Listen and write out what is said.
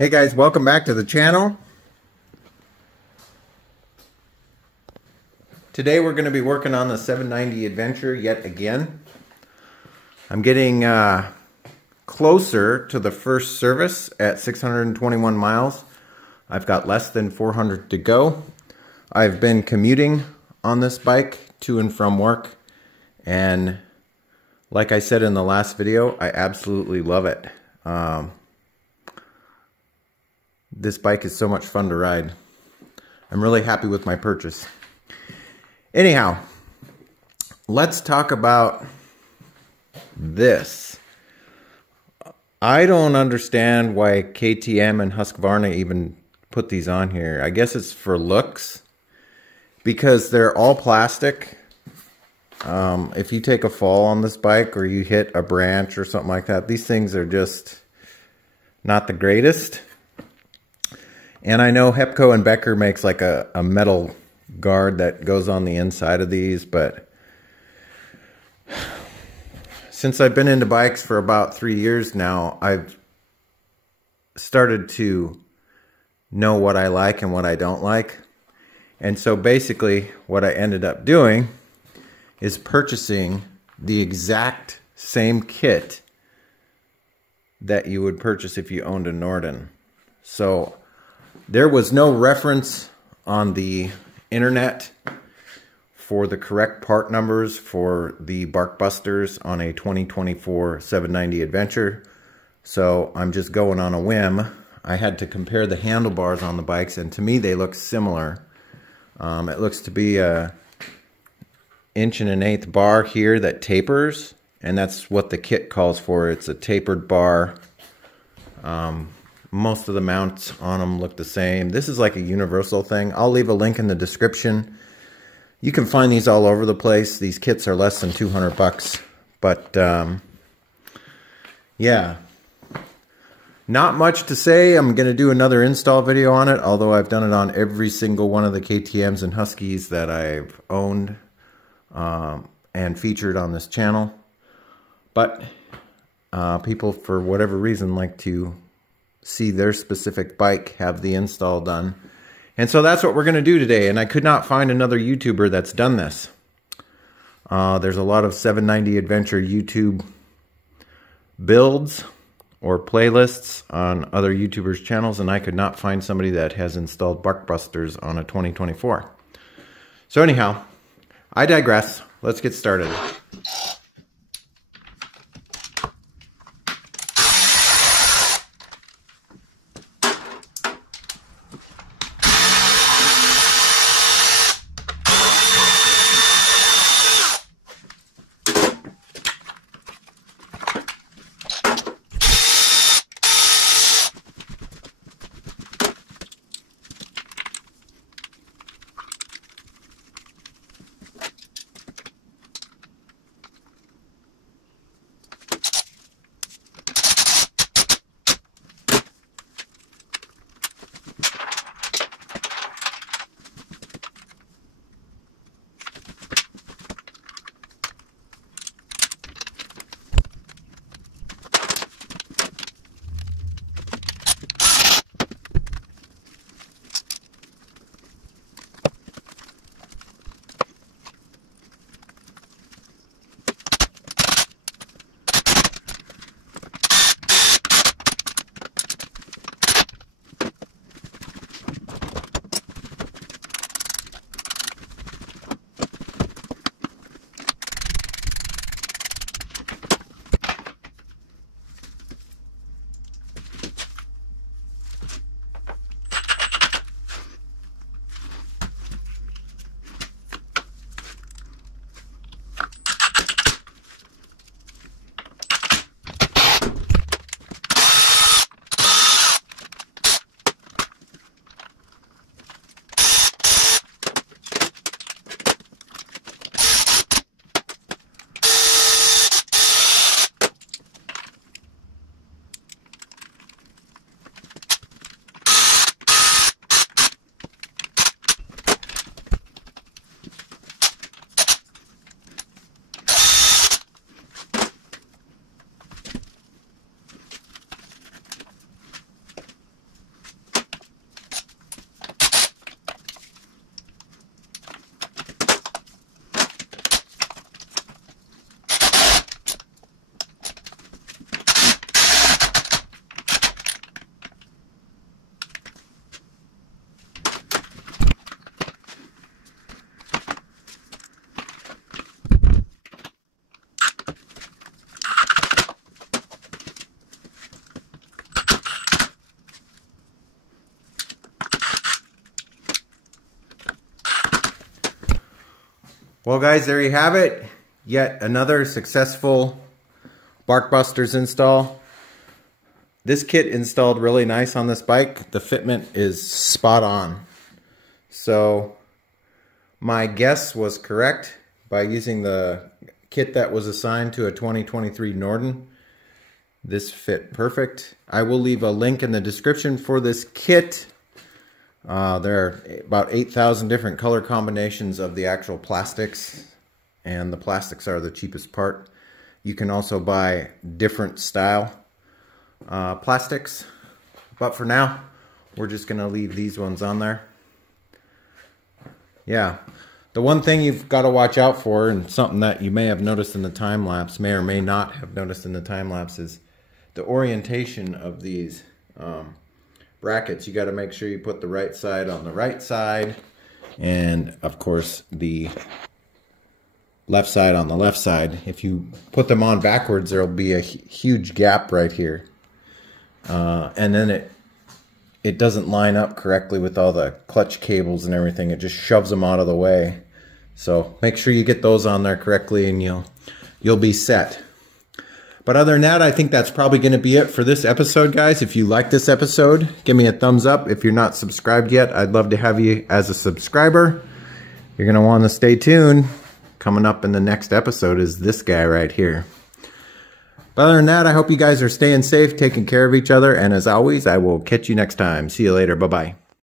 Hey guys, welcome back to the channel. Today we're going to be working on the 790 Adventure yet again. I'm getting closer to the first service at 621 miles. I've got less than 400 to go. I've been commuting on this bike to and from work, and like I said in the last video, I absolutely love it. This bike is so much fun to ride. I'm really happy with my purchase. Anyhow, let's talk about this. I don't understand why KTM and Husqvarna even put these on here. I guess it's for looks, because they're all plastic. If you take a fall on this bike or you hit a branch or something like that, these things are just not the greatest. And I know Hepco and Becker makes like a metal guard that goes on the inside of these, but since I've been into bikes for about 3 years now, I've started to know what I like and what I don't like. And so basically what I ended up doing is purchasing the exact same kit that you would purchase if you owned a Norden. So there was no reference on the internet for the correct part numbers for the Barkbusters on a 2024 790 Adventure. So I'm just going on a whim. I had to compare the handlebars on the bikes, and to me they look similar. It looks to be a 1.1 bar here that tapers, and that's what the kit calls for. It's a tapered bar. Most of the mounts on them look the same. This is like a universal thing. I'll leave a link in the description. You can find these all over the place. These kits are less than 200 bucks. But, yeah. Not much to say. I'm going to do another install video on it, although I've done it on every single one of the KTMs and Huskies that I've owned and featured on this channel. But people, for whatever reason, like to see their specific bike have the install done. And so that's what we're going to do today. And I could not find another YouTuber that's done this. There's a lot of 790 Adventure YouTube builds or playlists on other YouTubers' channels, and I could not find somebody that has installed Barkbusters on a 2024. So anyhow, I digress. Let's get started. Well, guys, there you have it. Yet another successful Barkbusters install. This kit installed really nice on this bike. The fitment is spot on. So my guess was correct by using the kit that was assigned to a 2023 Norden. This fit perfect. I will leave a link in the description for this kit. There are about 8,000 different color combinations of the actual plastics, and the plastics are the cheapest part. You can also buy different style plastics, but for now we're just gonna leave these ones on there. Yeah, the one thing you've got to watch out for, and something that you may have noticed in the time lapse, may or may not have noticed in the time lapse, is the orientation of these brackets. You got to make sure you put the right side on the right side, and of course the left side on the left side. If you put them on backwards, there'll be a huge gap right here, and then it doesn't line up correctly with all the clutch cables and everything. It just shoves them out of the way. So make sure you get those on there correctly, and you'll be set. But other than that, I think that's probably going to be it for this episode, guys. If you like this episode, give me a thumbs up. If you're not subscribed yet, I'd love to have you as a subscriber. You're going to want to stay tuned. Coming up in the next episode is this guy right here. But other than that, I hope you guys are staying safe, taking care of each other, and as always, I will catch you next time. See you later. Bye-bye.